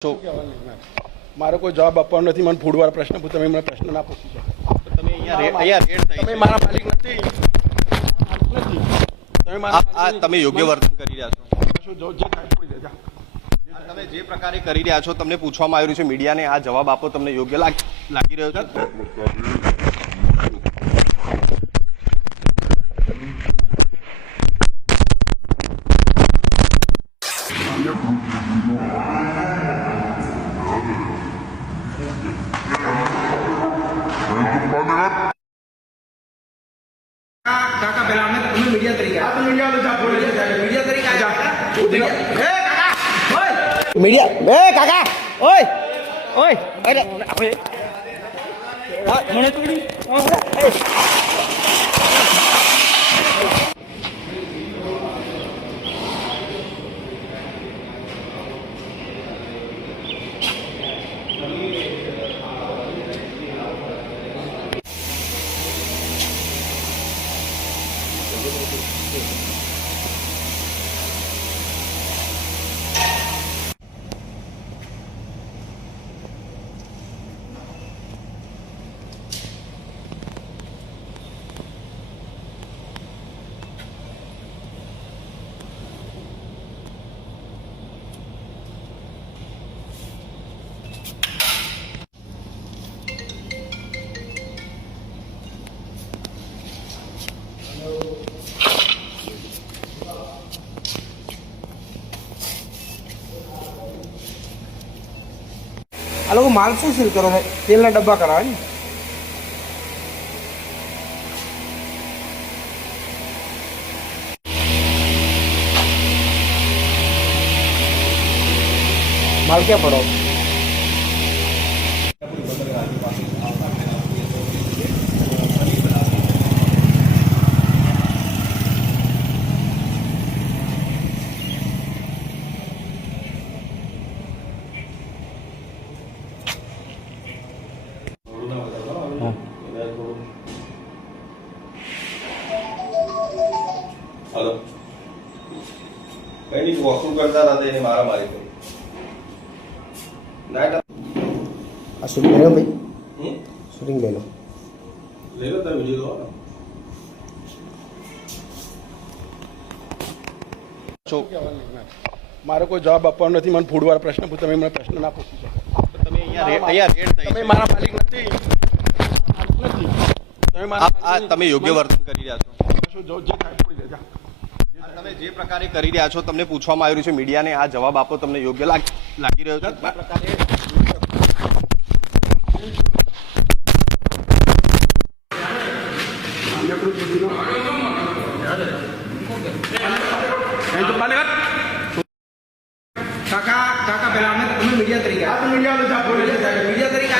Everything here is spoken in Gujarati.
મારો કોઈ જવાબ આપવાનો નથી. મને ફૂડવાળા પ્રશ્ન તમે મને પ્રશ્ન ના પૂછી શકો. તમે અહીંયા રેડ થઈ તમે મારા માલિક નથી. તમે યોગ્ય વર્તન કરી રહ્યા છો. જે થાય છોડી દેજો. તમે જે પ્રકારે કરી રહ્યા છો તમને પૂછવામાં આવી રહ્યું છે મીડિયાને આ જવાબ આપો તમને યોગ્ય લાગી રહ્યો છે? કાકા પેલા અમે મીડિયા તરીકે મીડિયા કાકા ઓય ઓય અરે મને આ લોકો માલ શું સીલ કરો ને તેલના ડબ્બા કરાવે ને માલ ક્યાં પડો हेलो कहीं नहीं वॉकिंग करता रहता है मारा मारी को नाइट આ શૂટિંગ ले लो भाई शूटिंग ले लो तेरा वीडियो दो મારો કોઈ જવાબ આપવાનો નથી. મને ફૂડવાળા પ્રશ્ન તમે મને પ્રશ્ન ના પૂછી શકો. તમે અહીંયા રેડ થઈ તમે મારા માલિક નથી. તમે યોગ્ય વર્તન કરી રહ્યા છો. જે થાય છોડી દેજો. તમે જે પ્રકારે કરી રહ્યા છો તમને પૂછવામાં આવી રહ્યું છે મીડિયાને આ જવાબ આપો તમને યોગ્ય લાગી રહ્યો છે? કાકા પેલા અમે મીડિયા તરીકે મીડિયા તરીકે